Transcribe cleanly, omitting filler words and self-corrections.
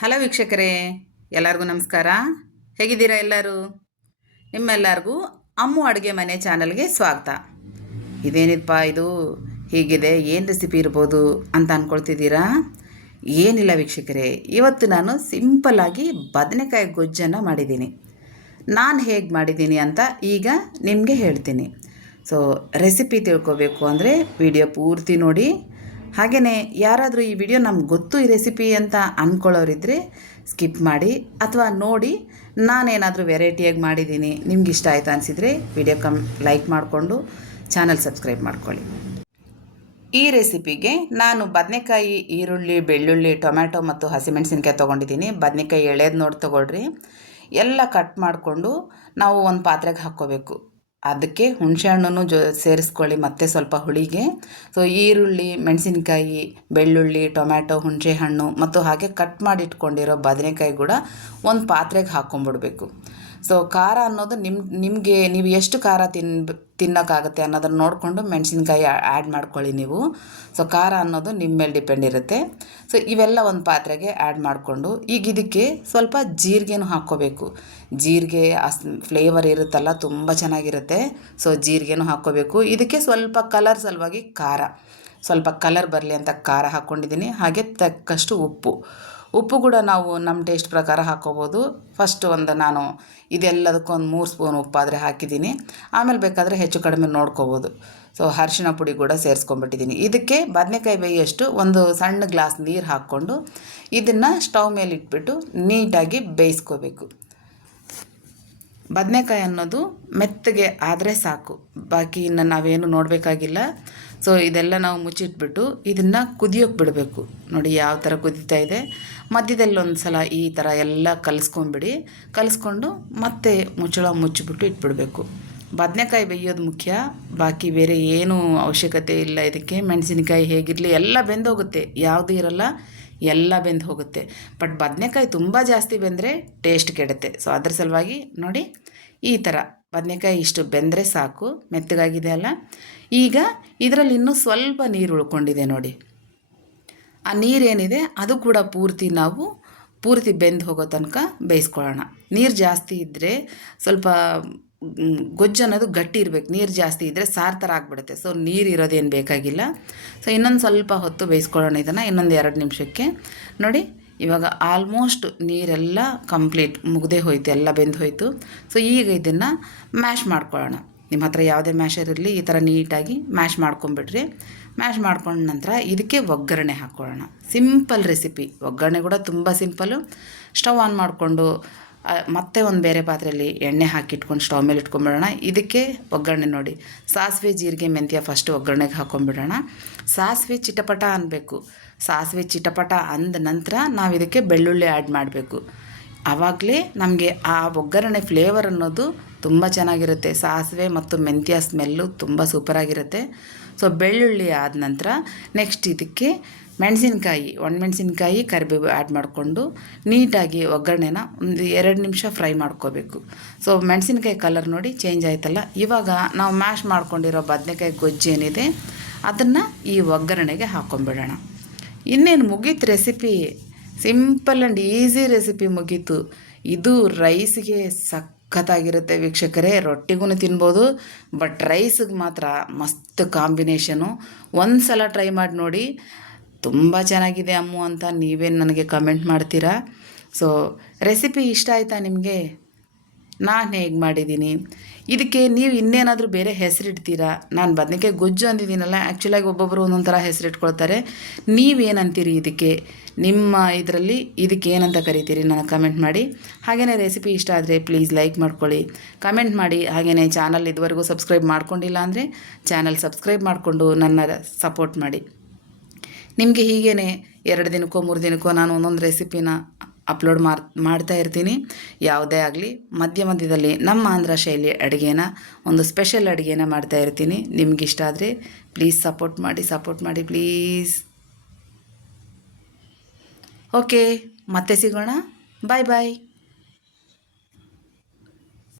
Hello ವೀಕ್ಷಕರೇ, ಎಲ್ಲರಿಗೂ ನಮಸ್ಕಾರ. ಹೇಗಿದ್ದೀರಾ ಎಲ್ಲರೂ? ನಿಮ್ಮೆಲ್ಲರಿಗೂ ಅಮ್ಮು ಅಡುಗೆ ಮನೆ ಚಾನಲ್ಗೆ ಸ್ವಾಗತ. ಇದೇನಿದಪ್ಪ ಇದು ಹೀಗಿದೆ, ಏನು ರೆಸಿಪಿ ಇರ್ಬೋದು ಅಂತ ಅಂದ್ಕೊಳ್ತಿದ್ದೀರಾ? ಏನಿಲ್ಲ ವೀಕ್ಷಕರೇ, ಇವತ್ತು ನಾನು ಸಿಂಪಲ್ಲಾಗಿ ಬದನೆಕಾಯಿ ಗೊಜ್ಜನ್ನು ಮಾಡಿದ್ದೀನಿ. ನಾನು ಹೇಗೆ ಮಾಡಿದ್ದೀನಿ ಅಂತ ಈಗ ನಿಮಗೆ ಹೇಳ್ತೀನಿ. ಸೊ ರೆಸಿಪಿ ತಿಳ್ಕೊಬೇಕು ಅಂದರೆ ವಿಡಿಯೋ ಪೂರ್ತಿ ನೋಡಿ. ಹಾಗೆಯೇ ಯಾರಾದರೂ ಈ ವಿಡಿಯೋ ನಮ್ಗೆ ಗೊತ್ತು ಈ ರೆಸಿಪಿ ಅಂತ ಅಂದ್ಕೊಳ್ಳೋರಿದ್ದರೆ ಸ್ಕಿಪ್ ಮಾಡಿ, ಅಥವಾ ನೋಡಿ ನಾನೇನಾದರೂ ವೆರೈಟಿಯಾಗಿ ಮಾಡಿದ್ದೀನಿ ನಿಮ್ಗೆ ಇಷ್ಟ ಆಯಿತು ಅನಿಸಿದರೆ ವಿಡಿಯೋ ಲೈಕ್ ಮಾಡಿಕೊಂಡು ಚಾನಲ್ ಸಬ್ಸ್ಕ್ರೈಬ್ ಮಾಡ್ಕೊಳ್ಳಿ. ಈ ರೆಸಿಪಿಗೆ ನಾನು ಬದನೆಕಾಯಿ, ಈರುಳ್ಳಿ, ಬೆಳ್ಳುಳ್ಳಿ, ಟೊಮ್ಯಾಟೊ ಮತ್ತು ಹಸಿಮೆಣಸಿನ್ಕಾಯಿ ತೊಗೊಂಡಿದ್ದೀನಿ. ಬದನೆಕಾಯಿ ಎಳೆದು ನೋಡಿ ತೊಗೊಳ್ರಿ. ಎಲ್ಲ ಕಟ್ ಮಾಡಿಕೊಂಡು ನಾವು ಒಂದು ಪಾತ್ರೆಗೆ ಹಾಕ್ಕೋಬೇಕು. ಅದಕ್ಕೆ ಹುಣಸೆಹಣ್ಣು ಸೇರಿಸ್ಕೊಳ್ಳಿ, ಮತ್ತು ಸ್ವಲ್ಪ ಹುಳಿಗೆ. ಸೊ ಈರುಳ್ಳಿ, ಮೆಣಸಿನ್ಕಾಯಿ, ಬೆಳ್ಳುಳ್ಳಿ, ಟೊಮ್ಯಾಟೊ, ಹುಣಸೆಹಣ್ಣು ಮತ್ತು ಹಾಗೆ ಕಟ್ ಮಾಡಿ ಇಟ್ಕೊಂಡಿರೋ ಬದನೆಕಾಯಿ ಕೂಡ ಒಂದು ಪಾತ್ರೆಗೆ ಹಾಕ್ಕೊಂಬಿಡ್ಬೇಕು. ಸೊ ಖಾರ ಅನ್ನೋದು ನಿಮಗೆ ನೀವು ಎಷ್ಟು ಖಾರ ತಿನ್ನೋಕ್ಕಾಗುತ್ತೆ ಅನ್ನೋದನ್ನು ನೋಡಿಕೊಂಡು ಮೆಣಸಿನ್ಕಾಯಿ ಆ್ಯಡ್ ಮಾಡ್ಕೊಳ್ಳಿ ನೀವು. ಸೊ ಖಾರ ಅನ್ನೋದು ನಿಮ್ಮ ಮೇಲೆ ಡಿಪೆಂಡ್ ಇರುತ್ತೆ. ಸೊ ಇವೆಲ್ಲ ಒಂದು ಪಾತ್ರೆಗೆ ಆ್ಯಡ್ ಮಾಡಿಕೊಂಡು ಈಗ ಇದಕ್ಕೆ ಸ್ವಲ್ಪ ಜೀರಿಗೆನೂ ಹಾಕ್ಕೋಬೇಕು. ಜೀರಿಗೆ ಫ್ಲೇವರ್ ಇರುತ್ತಲ್ಲ, ತುಂಬ ಚೆನ್ನಾಗಿರುತ್ತೆ. ಸೊ ಜೀರಿಗೆನೂ ಹಾಕ್ಕೋಬೇಕು. ಇದಕ್ಕೆ ಸ್ವಲ್ಪ ಕಲರ್ ಸಲುವಾಗಿ ಸ್ವಲ್ಪ ಕಲರ್ ಬರಲಿ ಅಂತ ಖಾರ ಹಾಕ್ಕೊಂಡಿದ್ದೀನಿ. ಹಾಗೆ ತಕ್ಕಷ್ಟು ಉಪ್ಪು ಕೂಡ ನಾವು ನಮ್ಮ ಟೇಸ್ಟ್ ಪ್ರಕಾರ ಹಾಕ್ಕೋಬೋದು. ಫಸ್ಟ್ ನಾನು ಇದೆಲ್ಲದಕ್ಕೂ ಒಂದು 3 ಸ್ಪೂನ್ ಉಪ್ಪಾದರೆ ಹಾಕಿದ್ದೀನಿ. ಆಮೇಲೆ ಬೇಕಾದರೆ ಹೆಚ್ಚು ಕಡಿಮೆ ನೋಡ್ಕೋಬೋದು. ಸೊ ಅರಿಶಿಣ ಪುಡಿ ಕೂಡ ಸೇರಿಸ್ಕೊಂಡ್ಬಿಟ್ಟಿದ್ದೀನಿ. ಇದಕ್ಕೆ ಬದನೆಕಾಯಿ ಬೇಯೋಷ್ಟು ಒಂದು ಸಣ್ಣ ಗ್ಲಾಸ್ ನೀರು ಹಾಕ್ಕೊಂಡು ಇದನ್ನು ಸ್ಟವ್ ಮೇಲೆ ಇಟ್ಬಿಟ್ಟು ನೀಟಾಗಿ ಬೇಯಿಸ್ಕೋಬೇಕು. ಬದನೆಕಾಯಿ ಅನ್ನೋದು ಮೆತ್ತಗೆ ಆದರೆ ಸಾಕು, ಬಾಕಿ ಇನ್ನು ನಾವೇನು ನೋಡಬೇಕಾಗಿಲ್ಲ. ಸೊ ಇದೆಲ್ಲ ನಾವು ಮುಚ್ಚಿಟ್ಬಿಟ್ಟು ಇದನ್ನು ಕುದಿಯೋಕ್ಕೆ ಬಿಡಬೇಕು. ನೋಡಿ ಯಾವ ಥರ ಕುದೀತಾ ಇದೆ. ಮಧ್ಯದಲ್ಲಿ ಒಂದು ಸಲ ಈ ಥರ ಎಲ್ಲ ಕಲಿಸ್ಕೊಂಡು ಮತ್ತೆ ಮುಚ್ಚಿಬಿಟ್ಟು ಇಟ್ಬಿಡಬೇಕು. ಬದನೆಕಾಯಿ ಬೇಯೋದು ಮುಖ್ಯ, ಬಾಕಿ ಬೇರೆ ಏನೂ ಅವಶ್ಯಕತೆ ಇಲ್ಲ ಇದಕ್ಕೆ. ಮೆಣಸಿನಕಾಯಿ ಹೇಗಿರಲಿ ಎಲ್ಲ ಬೆಂದೋಗುತ್ತೆ, ಯಾವುದೂ ಇರಲ್ಲ, ಎಲ್ಲ ಬೆಂದು ಹೋಗುತ್ತೆ. ಬಟ್ ಬದನೆಕಾಯಿ ತುಂಬ ಜಾಸ್ತಿ ಬೆಂದರೆ ಟೇಸ್ಟ್ ಕೆಡುತ್ತೆ. ಸೊ ಅದ್ರ ಸಲುವಾಗಿ ನೋಡಿ ಈ ಥರ ಬದನೆಕಾಯಿ ಇಷ್ಟು ಬೆಂದರೆ ಸಾಕು, ಮೆತ್ತಗಾಗಿದೆ ಅಲ್ಲ. ಈಗ ಇದರಲ್ಲಿ ಇನ್ನೂ ಸ್ವಲ್ಪ ನೀರು ಉಳ್ಕೊಂಡಿದೆ ನೋಡಿ. ಆ ನೀರೇನಿದೆ ಅದು ಕೂಡ ಪೂರ್ತಿ ಬೆಂದು ಹೋಗೋ ತನಕ ಬೇಯಿಸ್ಕೊಳ್ಳೋಣ. ನೀರು ಜಾಸ್ತಿ ಇದ್ದರೆ ಸ್ವಲ್ಪ ಗೊಜ್ಜು ಅನ್ನೋದು ಗಟ್ಟಿ ಇರಬೇಕು. ನೀರು ಜಾಸ್ತಿ ಇದ್ದರೆ ಸಾರು ಥರ ಆಗಿಬಿಡುತ್ತೆ. ಸೊ ನೀರು ಇರೋದೇನು ಬೇಕಾಗಿಲ್ಲ. ಸೊ ಇನ್ನೊಂದು ಸ್ವಲ್ಪ ಹೊತ್ತು ಬೇಯಿಸ್ಕೊಳ್ಳೋಣ ಇದನ್ನು, ಇನ್ನೊಂದು 2 ನಿಮಿಷಕ್ಕೆ. ನೋಡಿ ಇವಾಗ ಆಲ್ಮೋಸ್ಟ್ ನೀರೆಲ್ಲ ಕಂಪ್ಲೀಟ್ ಮುಗ್ದೇ ಹೋಯ್ತು, ಎಲ್ಲ ಬೆಂದು ಹೋಯಿತು. ಸೊ ಈಗ ಇದನ್ನು ಮ್ಯಾಶ್ ಮಾಡ್ಕೊಳ್ಳೋಣ. ನಿಮ್ಮ ಹತ್ರ ಯಾವುದೇ ಮ್ಯಾಶರ್ ಇರಲಿ, ಈ ಥರ ನೀಟಾಗಿ ಮ್ಯಾಶ್ ಮಾಡ್ಕೊಂಬಿಡ್ರಿ. ಮ್ಯಾಶ್ ಮಾಡ್ಕೊಂಡ ನಂತರ ಇದಕ್ಕೆ ಒಗ್ಗರಣೆ ಹಾಕ್ಕೊಳ್ಳೋಣ. ಸಿಂಪಲ್ ರೆಸಿಪಿ, ಒಗ್ಗರಣೆ ಕೂಡ ತುಂಬ ಸಿಂಪಲ್ಲು. ಸ್ಟವ್ ಆನ್ ಮಾಡಿಕೊಂಡು ಮತ್ತೆ ಒಂದು ಬೇರೆ ಪಾತ್ರೆಯಲ್ಲಿ ಎಣ್ಣೆ ಹಾಕಿಟ್ಕೊಂಡು ಸ್ಟವ್ ಮೇಲೆ ಇಟ್ಕೊಂಬಿಡೋಣ. ಇದಕ್ಕೆ ಒಗ್ಗರಣೆ ನೋಡಿ, ಸಾಸಿವೆ, ಜೀರಿಗೆ, ಮೆಂತ್ಯ ಫಸ್ಟ್ ಒಗ್ಗರಣೆಗೆ ಹಾಕ್ಕೊಂಬಿಡೋಣ. ಸಾಸಿವೆ ಚಿಟಪಟ ಅನ್ನಬೇಕು. ಸಾಸಿವೆ ಚಿಟಪಟ ಅಂದ ನಂತರ ನಾವು ಇದಕ್ಕೆ ಬೆಳ್ಳುಳ್ಳಿ ಆ್ಯಡ್ ಮಾಡಬೇಕು. ಆವಾಗಲೇ ನಮಗೆ ಆ ಒಗ್ಗರಣೆ ಫ್ಲೇವರ್ ಅನ್ನೋದು ತುಂಬ ಚೆನ್ನಾಗಿರುತ್ತೆ. ಸಾಸಿವೆ ಮತ್ತು ಮೆಂತ್ಯ ಸ್ಮೆಲ್ಲು ತುಂಬ ಸೂಪರಾಗಿರುತ್ತೆ. ಸೊ ಬೆಳ್ಳುಳ್ಳಿ ಆದ ನಂತರ ನೆಕ್ಸ್ಟ್ ಇದಕ್ಕೆ ಒಣಮೆಣಸಿನ್ಕಾಯಿ, ಕರಿಬೇವು ಆ್ಯಡ್ ಮಾಡಿಕೊಂಡು ನೀಟಾಗಿ ಒಗ್ಗರಣೆನ ಒಂದು 2 ನಿಮಿಷ ಫ್ರೈ ಮಾಡ್ಕೋಬೇಕು. ಸೊ ಮೆಣಸಿನ್ಕಾಯಿ ಕಲರ್ ನೋಡಿ ಚೇಂಜ್ ಆಯ್ತಲ್ಲ. ಇವಾಗ ನಾವು ಮ್ಯಾಶ್ ಮಾಡ್ಕೊಂಡಿರೋ ಬದನೆಕಾಯಿ ಗೊಜ್ಜು ಏನಿದೆ ಅದನ್ನು ಈ ಒಗ್ಗರಣೆಗೆ ಹಾಕ್ಕೊಂಬಿಡೋಣ. ಇನ್ನೇನು ಮುಗೀತು recipe. Simple and easy recipe ಮುಗೀತು. ಇದು ರೈಸ್ಗೆ ಸಖತ್ತಾಗಿರುತ್ತೆ ವೀಕ್ಷಕರೇ. ರೊಟ್ಟಿಗೂ ತಿನ್ಬೋದು, ಬಟ್ ರೈಸಿಗೆ ಮಾತ್ರ ಮಸ್ತ್ ಕಾಂಬಿನೇಷನು. ಒಂದು ಸಲ ಟ್ರೈ ಮಾಡಿ ನೋಡಿ, ತುಂಬ ಚೆನ್ನಾಗಿದೆ ಅಮ್ಮು ಅಂತ ನೀವೇನು ನನಗೆ ಕಮೆಂಟ್ ಮಾಡ್ತೀರಾ. ಸೊ ರೆಸಿಪಿ ಇಷ್ಟ ಆಯಿತಾ ನಿಮಗೆ? ನಾನು ಹೇಗೆ ಮಾಡಿದ್ದೀನಿ, ಇದಕ್ಕೆ ನೀವು ಇನ್ನೇನಾದರೂ ಬೇರೆ ಹೆಸರಿಡ್ತೀರಾ? ನಾನು ಬದನೆಕಾಯಿ ಗೊಜ್ಜು ಅಂದಿದ್ದೀನಲ್ಲ, ಆ್ಯಕ್ಚುಲಾಗಿ ಒಬ್ಬೊಬ್ಬರು ಒಂದೊಂದು ಥರ ಹೆಸರಿಟ್ಕೊಳ್ತಾರೆ. ನೀವೇನಂತೀರಿ ಇದಕ್ಕೆ? ನಿಮ್ಮ ಇದರಲ್ಲಿ ಇದಕ್ಕೆ ಏನಂತ ಕರಿತೀರಿ ನನಗೆ ಕಮೆಂಟ್ ಮಾಡಿ. ಹಾಗೆಯೇ ರೆಸಿಪಿ ಇಷ್ಟ ಆದರೆ ಪ್ಲೀಸ್ ಲೈಕ್ ಮಾಡ್ಕೊಳ್ಳಿ, ಕಮೆಂಟ್ ಮಾಡಿ. ಹಾಗೆಯೇ ಚಾನಲ್ ಇದುವರೆಗೂ ಸಬ್ಸ್ಕ್ರೈಬ್ ಮಾಡ್ಕೊಂಡಿಲ್ಲ ಅಂದರೆ ಚಾನಲ್ ಸಬ್ಸ್ಕ್ರೈಬ್ ಮಾಡಿಕೊಂಡು ನನ್ನ ಸಪೋರ್ಟ್ ಮಾಡಿ. ನಿಮಗೆ ಹೀಗೇ 2 ದಿನಕ್ಕೋ 3 ದಿನಕ್ಕೋ ನಾನು ಒಂದೊಂದು ರೆಸಿಪಿನ ಅಪ್ಲೋಡ್ ಮಾಡ್ತಾ ಇರ್ತೀನಿ. ಯಾವುದೇ ಆಗಲಿ ಮಧ್ಯದಲ್ಲಿ ನಮ್ಮ ಆಂಧ್ರ ಶೈಲಿ ಅಡುಗೆನ, ಒಂದು ಸ್ಪೆಷಲ್ ಅಡುಗೆನ ಮಾಡ್ತಾ ಇರ್ತೀನಿ. ನಿಮಗಿಷ್ಟ ಆದರೆ ಪ್ಲೀಸ್ ಸಪೋರ್ಟ್ ಮಾಡಿ ಪ್ಲೀಸ್. ಓಕೆ, ಮತ್ತೆ ಸಿಗೋಣ. ಬಾಯ್.